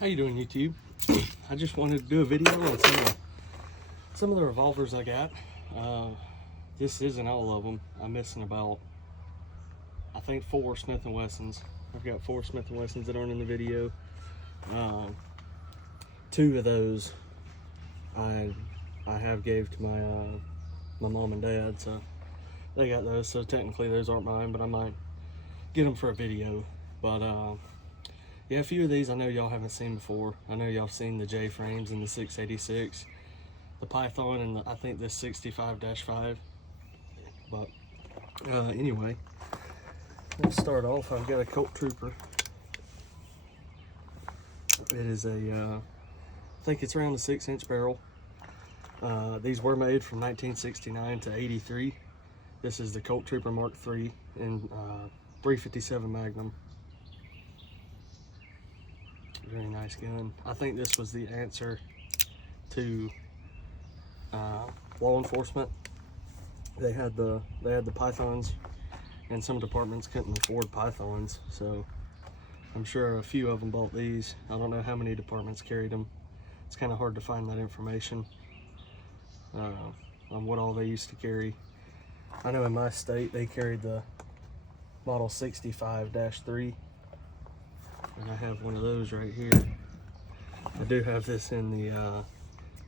How you doing, YouTube? I just wanted to do a video on some of the revolvers I got. This isn't all of them. I'm missing about, I think, 4 Smith & Wessons. I've got 4 Smith & Wessons that aren't in the video. 2 of those I have gave to my mom and dad, so they got those. So technically those aren't mine, but I might get them for a video. But yeah, a few of these I know y'all haven't seen before. I know y'all have seen the J frames and the 686, the Python, and I think this 65-5. But anyway, let's start off. I've got a Colt Trooper. It is a, I think it's around a 6-inch barrel. These were made from 1969 to 83. This is the Colt Trooper Mark III in 357 Magnum. Very nice gun. I think this was the answer to law enforcement. They had the Pythons, and some departments couldn't afford Pythons, so I'm sure a few of them bought these. I don't know how many departments carried them. It's kind of hard to find that information on what all they used to carry. I know in my state they carried the model 65-3. and I have one of those right here. I do have this in the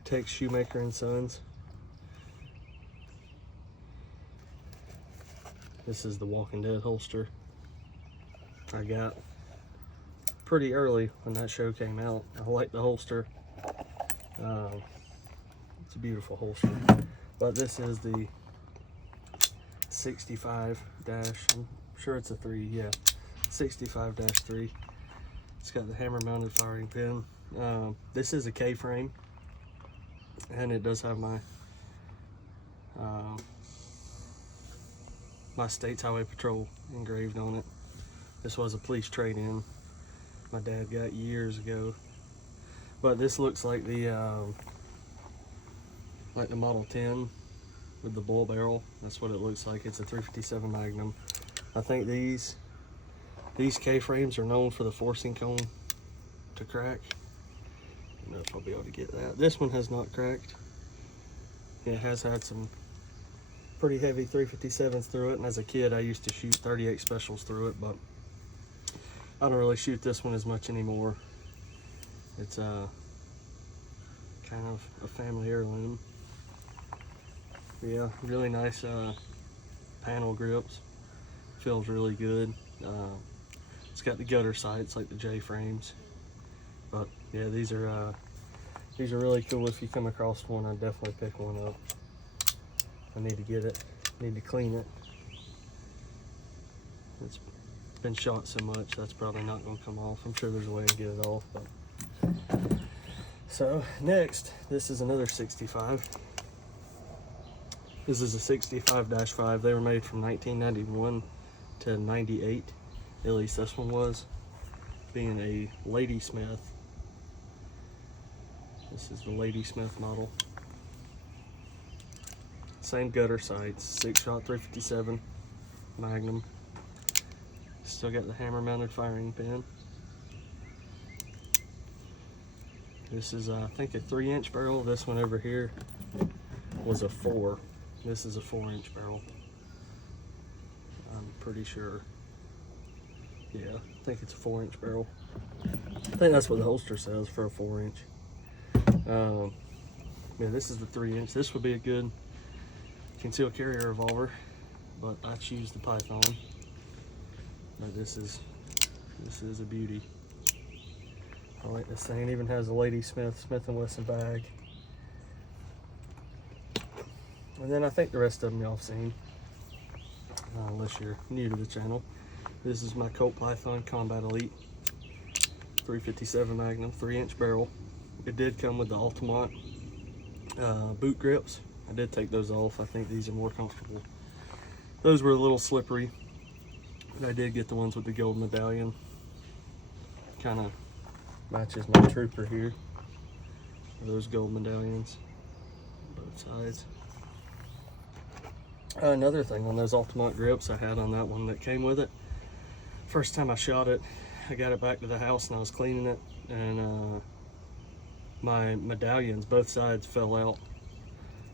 Tex Shoemaker and Sons. This is the Walking Dead holster I got pretty early when that show came out. I like the holster. It's a beautiful holster. But this is the 65 I'm sure it's a 3, yeah, 65-3. It's got the hammer mounted firing pin. This is a K-frame, and it does have my my State's Highway Patrol engraved on it. This was a police trade-in my dad got years ago. But this looks like the Model 10 with the bull barrel. That's what it looks like. It's a 357 Magnum. I think these K-frames are known for the forcing cone to crack. I don't know if I'll be able to get that. This one has not cracked. It has had some pretty heavy 357s through it, and as a kid I used to shoot 38 specials through it, but I don't really shoot this one as much anymore. It's kind of a family heirloom. Yeah, really nice panel grips. Feels really good. It's got the gutter sights like the J frames. But yeah, these are really cool. If you come across one, I'd definitely pick one up. I need to get it. Need to clean it. It's been shot so much that's probably not going to come off. I'm sure there's a way to get it off. But so next, this is another 65. This is a 65-5. They were made from 1991 to 98. At least this one was. Being a Ladysmith. This is the Ladysmith model. Same gutter sights, 6-shot 357 Magnum. Still got the hammer mounted firing pin. This is I think a 3-inch barrel. This one over here was a 4. This is a 4-inch barrel. I'm pretty sure. Yeah, I think it's a 4-inch barrel. I think that's what the holster says for a 4-inch. Yeah, this is the 3-inch. This would be a good concealed carry revolver, but I choose the Python. But this is a beauty. I like this thing. It even has a Ladysmith Smith & Wesson bag. And then I think the rest of them y'all have seen, unless you're new to the channel. This is my Colt Python Combat Elite 357 Magnum, 3-inch barrel. It did come with the Altamont boot grips. I did take those off. I think these are more comfortable. Those were a little slippery, but I did get the ones with the gold medallion. Kind of matches my Trooper here. Those gold medallions, both sides. Another thing on those Altamont grips I had on that one that came with it. First time I shot it, I got it back to the house and I was cleaning it, and my medallions, both sides, fell out.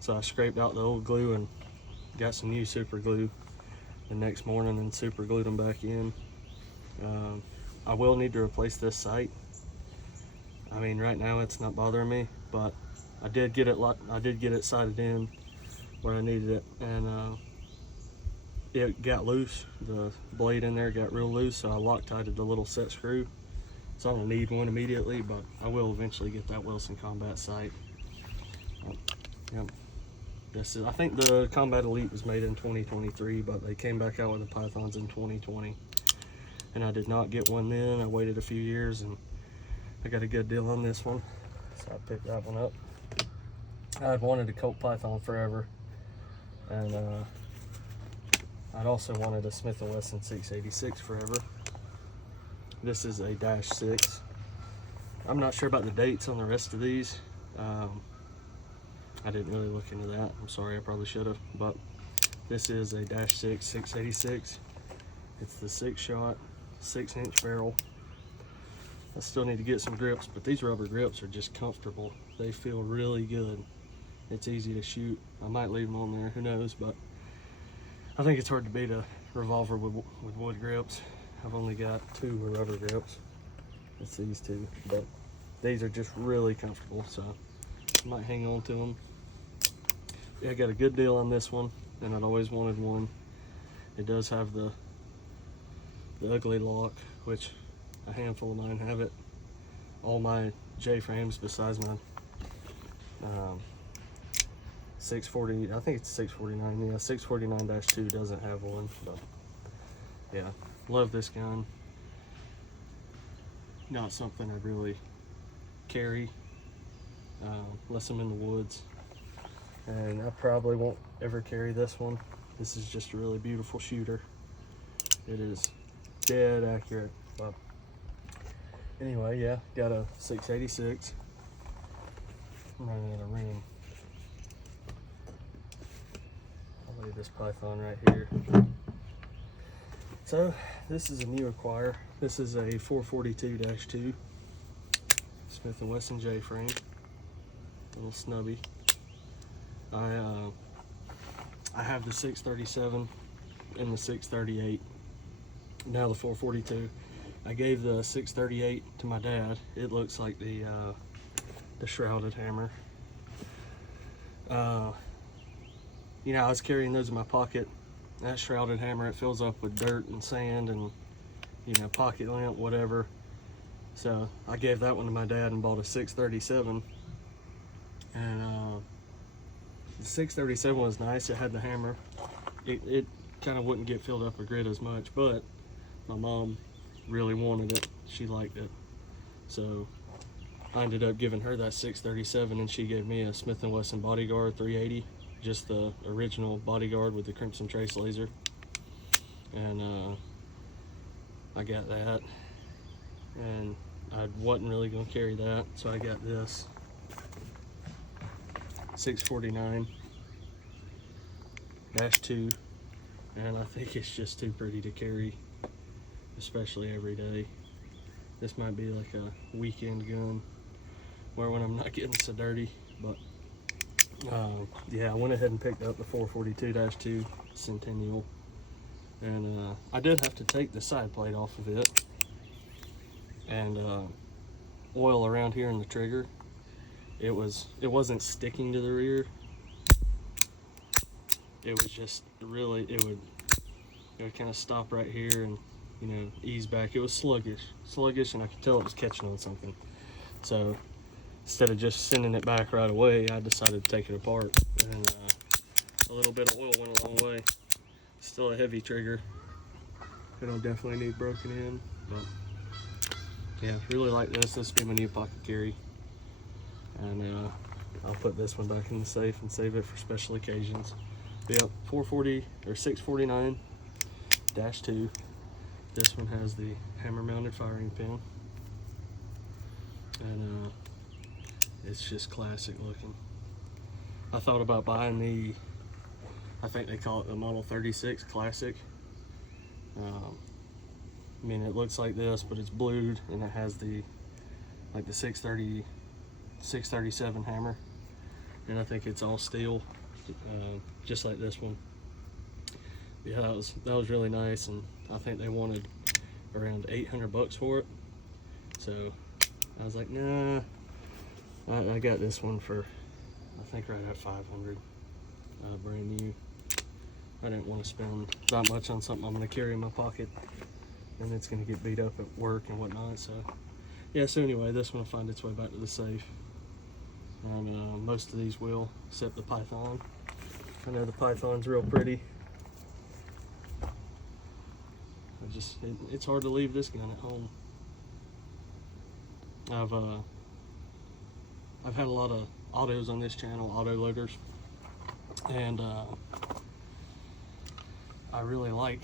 So I scraped out the old glue and got some new super glue the next morning and super glued them back in. I will need to replace this sight. I mean, right now it's not bothering me, but I did get it sighted in where I needed it, and it got loose. The blade in there got real loose, so I Loctited the little set screw. So I don't need one immediately, but I will eventually get that Wilson Combat sight. Yep. I think the Combat Elite was made in 2023, but they came back out with the Pythons in 2020. And I did not get one then. I waited a few years and I got a good deal on this one. So I picked that one up. I'd wanted a Colt Python forever. And I'd also wanted a Smith & Wesson 686 forever. This is a -6. I'm not sure about the dates on the rest of these. I didn't really look into that. I'm sorry, I probably should have. But this is a -6 686. It's the 6-shot, 6-inch barrel. I still need to get some grips, but these rubber grips are just comfortable. They feel really good. It's easy to shoot. I might leave them on there, who knows, but I think it's hard to beat a revolver with wood grips. I've only got 2 with rubber grips. It's these 2, but these are just really comfortable, so I might hang on to them. Yeah, I got a good deal on this one, and I'd always wanted one. It does have the ugly lock, which a handful of mine have it. All my J-frames besides my 640, I think it's 649, yeah, 649-2 doesn't have one, but yeah, love this gun. Not something I really carry unless I'm in the woods, and I probably won't ever carry this one. This is just a really beautiful shooter. It is dead accurate. But anyway, yeah, got a 686. I'm running out of room. I'll leave this Python right here. So this is a new acquire. This is a 442-2 Smith & Wesson J-frame. Little snubby. I have the 637 and the 638. Now the 442. I gave the 638 to my dad. It looks like the shrouded hammer. You know, I was carrying those in my pocket. That shrouded hammer, it fills up with dirt and sand and, you know, pocket lint, whatever. So I gave that one to my dad and bought a 637. And the 637 was nice. It had the hammer. It kind of wouldn't get filled up with grit as much, but my mom really wanted it. She liked it. So I ended up giving her that 637, and she gave me a Smith & Wesson Bodyguard 380, just the original Bodyguard with the Crimson Trace laser. And I got that, and I wasn't really gonna carry that, so I got this 649-2, and I think it's just too pretty to carry, especially every day. This might be like a weekend gun, where when I'm not getting so dirty. But yeah, I went ahead and picked up the 442-2 Centennial, and I did have to take the side plate off of it and oil around here in the trigger. It wasn't sticking to the rear. It was just really, it would kind of stop right here and, you know, ease back. It was sluggish, and I could tell it was catching on something. So instead of just sending it back right away, I decided to take it apart, and a little bit of oil went a long way. Still a heavy trigger. It'll definitely need broken in, but yeah, really like this. This will be my new pocket carry, and I'll put this one back in the safe and save it for special occasions. But yep, 440 or 649-2. This one has the hammer mounted firing pin, and it's just classic looking. I thought about buying the, I think they call it the Model 36 Classic. I mean, it looks like this, but it's blued, and it has the like the 637 hammer, and I think it's all steel, just like this one. Yeah, that was really nice, and I think they wanted around 800 bucks for it. So I was like, nah, I got this one for, I think, right at 500, brand new. I didn't want to spend that much on something I'm going to carry in my pocket, and it's going to get beat up at work and whatnot. So yeah, so anyway, this one will find its way back to the safe, and most of these will, except the Python. I know the Python's real pretty. It's hard to leave this gun at home. I've had a lot of autos on this channel, auto loaders, and I really like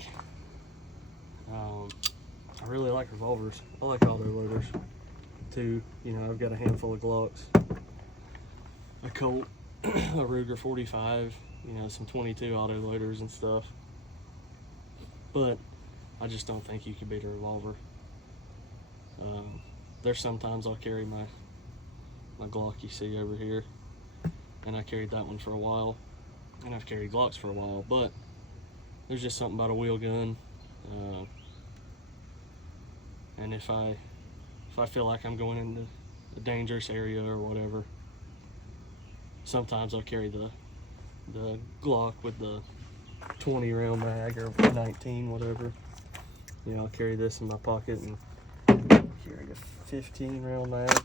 revolvers. I like auto loaders too. You know, I've got a handful of Glocks, a Colt, a Ruger 45, you know, some 22 auto loaders and stuff. But I just don't think you can beat a revolver. There's sometimes I'll carry my Glock you see over here, and I carried that one for a while, and I've carried Glocks for a while, but there's just something about a wheel gun, and if I feel like I'm going into a dangerous area or whatever, sometimes I'll carry the Glock with the 20 round mag or 19, whatever. You know, I'll carry this in my pocket and carry a 15 round mag.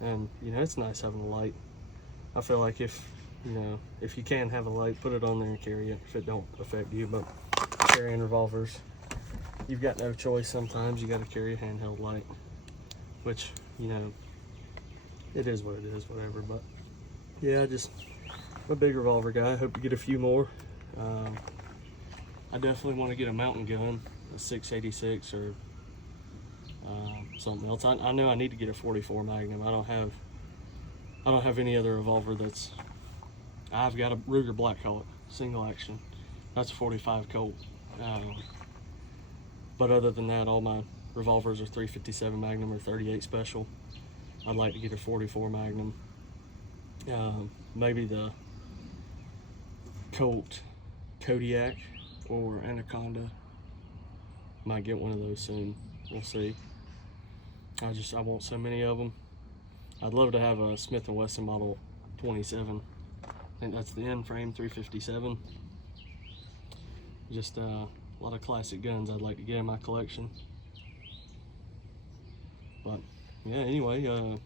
And, you know, it's nice having a light. I feel like if you can have a light, put it on there and carry it if it don't affect you. But carrying revolvers, you've got no choice sometimes. You got to carry a handheld light, which, you know, it is what it is, whatever. But yeah, I'm a big revolver guy. I hope to get a few more. I definitely want to get a mountain gun, a 686 or something else. I know I need to get a 44 Magnum. I don't have any other revolver that's. I've got a Ruger Blackhawk single action. That's a 45 Colt. But other than that, all my revolvers are 357 Magnum or 38 Special. I'd like to get a 44 Magnum. Maybe the Colt Kodiak or Anaconda. Might get one of those soon. We'll see. I want so many of them. I'd love to have a Smith & Wesson Model 27. I think that's the end frame 357. Just a lot of classic guns I'd like to get in my collection. But yeah, anyway, y'all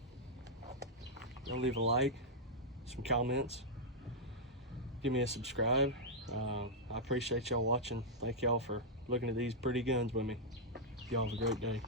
leave a like, some comments, give me a subscribe. I appreciate y'all watching. Thank y'all for looking at these pretty guns with me. Y'all have a great day.